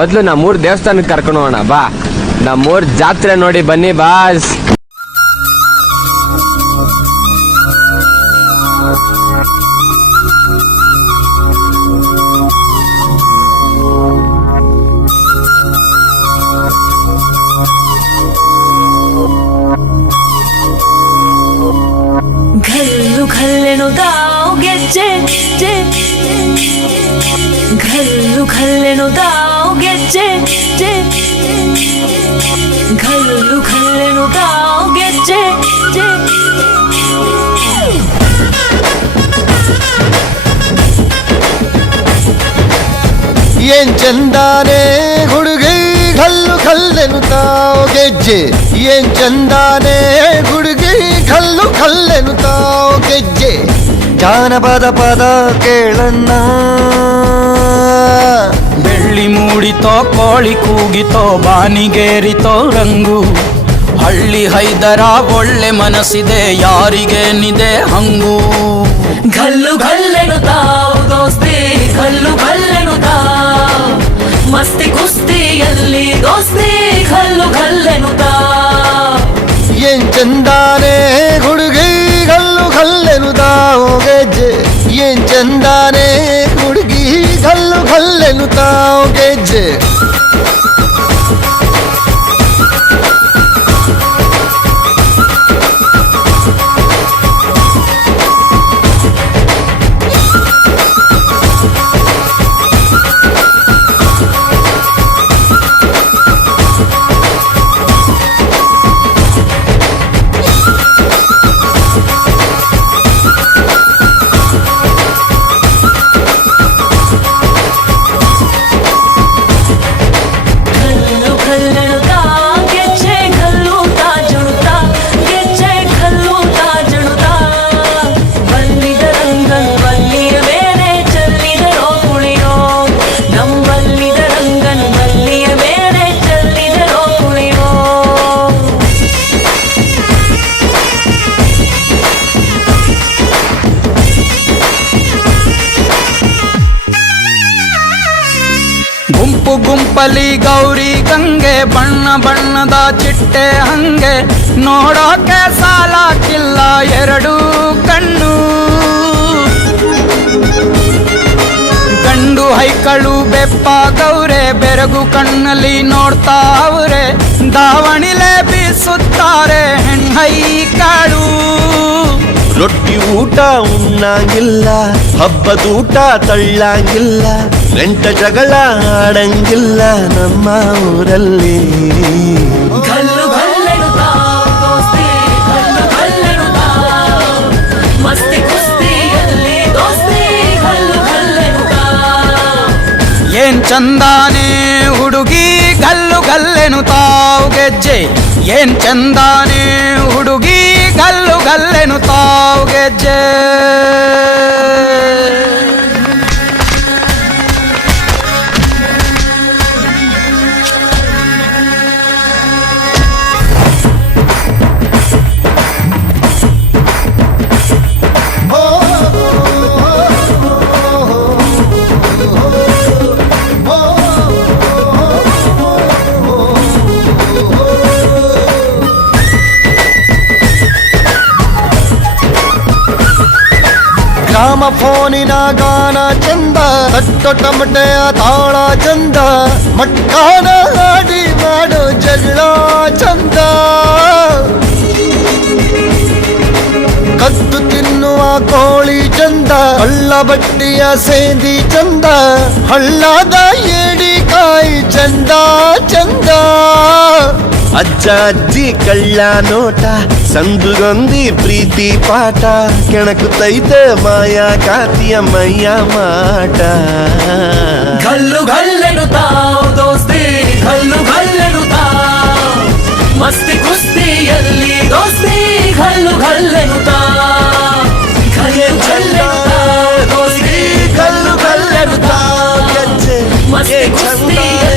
ಮೊದ್ಲು ನಮ್ಮೂರ್ ದೇವಸ್ಥಾನಕ್ಕೆ ಕರ್ಕೊಂಡು ಹೋಗೋಣ ಬಾ. ನಮ್ಮೂರ್ ಜಾತ್ರೆ ನೋಡಿ ಬನ್ನಿ ಬಾಸ್. घल्लू घल्लेनु दाव ಗೆಜ್ಜೆ घल्लू घल्लेनु दाव ಗೆಜ್ಜೆ घल्लू घल्लेनु दाव ಗೆಜ್ಜೆ ಏನ್ ಚಂದಾನೆ ಹುಡುಗಿ ಕಲ್ಲು ಕಲ್ಲೆನುತ್ತಾವ್ ಗೆಜ್ಜೆ. ಏನ್ ಚಂದಾನೆ ಹುಡುಗಿ ಕಲ್ಲು ಕಲ್ಲೆನುತ್ತಾವ್ ಗೆಜ್ಜೆ. ಜಾನಪದ ಪದ ಕೇಳನ್ನ ಬೆಳ್ಳಿ ಮೂಡಿತೋ ಕೋಳಿ ಕೂಗಿತೋ ಬಾನಿಗೇರಿತೋ ರಂಗು. ಹಳ್ಳಿ ಹೈದರ ಒಳ್ಳೆ ಮನಸ್ಸಿದೆ ಯಾರಿಗೇನಿದೆ ಹಂಗು. घल्लू घल्लेनु दाव ದೋಸ್ತಿ घल्लू घल्लेनु दाव ಮಸ್ತಿ ಕುಸ್ತಿಯಲ್ಲಿ ದೋಸ್ತಿ घल्लू घल्लेनु दाव. ಏನ್ ಚಂದಾನೆ ಹುಡುಗಿ ಕಲ್ಲು ಕಲ್ಲೆನುತ್ತಾವ್ ಗೆಜ್ಜೆ. ಏನ್ ಚಂದಾನೆ ಹುಡುಗಿ ಕಲ್ಲು ಕಲ್ಲೆನುತ್ತಾವ್ ಗೆಜ್ಜೆ. ಗುಂಪು ಗುಂಪಲಿ ಗೌರಿ ಗಂಗೆ ಬಣ್ಣ ಬಣ್ಣದ ಚಿಟ್ಟೆ ಹಂಗೆ ನೋಡೋಕೆ ಸಾಲಾಕಿಲ್ಲ ಎರಡು ಕಣ್ಣು. ಗಂಡು ಹೈಕಳು ಬೆಪ್ಪ ಗೌರೆ ಬೆರಗು ಕಣ್ಣಲ್ಲಿ ನೋಡ್ತಾ ಅವ್ರೆ. ದಾವಣಿಲೆ ಬೀಸುತ್ತಾರೆ ಹೆಣ್ಣೈಕಾಳು. ರೊಟ್ಟಿ ಊಟ ಉಣ್ಣಂಗಿಲ್ಲ, ಹಬ್ಬದೂಟ ತಳ್ಳಂಗಿಲ್ಲ, ಗಂಟ ಜಗಳ ಆಡಂಗಿಲ್ಲ ನಮ್ಮ ಊರಲ್ಲಿ. घल्लू घल्लेनु दाव ದೋಸ್ತಿ घल्लू घल्लेनु दाव ಮಸ್ತಿ ಕುಸ್ತಿಯಲ್ಲಿ ದೋಸ್ತಿ घल्लू घल्लेनु दाव. ಏನ್ ಚಂದಾನೆ ಹುಡುಗಿ ಗಲ್ಲು ಗಲ್ಲೆನುತ್ತಾವ್ ಗೆಜ್ಜೆ. ಏನ್ ಚಂದಾನೆ ಹುಡುಗಿ ಗಲ್ಲು ಗಲ್ಲೆನುತ್ತಾವ್ ಗೆಜ್ಜೆ. ಗ್ರಾಮ ಫೋನಿನ ಗಾನ ಚಂದ, ತಟ್ಟೊ ಟಮಟೆಯ ತಾಳ ಚಂದ, ಮಟ್ಕಾನ ಹಾಡಿ ಮಾಡೋ ಜಗಳ ಚಂದ. ಕದ್ದು ತಿನ್ನುವ ಕೋಳಿ ಚಂದ, ಹಳ್ಳ ಬಟ್ಟಿಯ ಸೇಂದಿ ಚಂದ, ಹಳ್ಳದ ಏಡಿಕಾಯಿ ಚಂದ ಚಂದ. ಅಜ್ಜ ಅಜ್ಜಿ ಕಳ್ಳ ನೋಟ, ಸಂದುಗೊಂದಿ ಪ್ರೀತಿ ಪಾಠ, ಕೆಣಕುತ್ತೈತೆ ಮಾಯಾ ಕಾತಿಯ ಮೈಯ ಮಾಟ. घल्लू घल्लेनु दाव ದೋಸ್ತಿ घल्लू घल्लेनु दाव ಮಸ್ತಿ ಕುಸ್ತಿಯಲ್ಲಿ ದೋಸ್ತಿ घल्लू घल्लेनु दाव. घल्लू घल्लेनु दाव ದೋಸ್ತಿ ಕಲ್ಲು ಕಲ್ಲೆನುತ್ತಾವ್ ಗೆಜ್ಜೆ. ಮಸ್ತಿ ಕುಸ್ತಿಯಲ್ಲಿ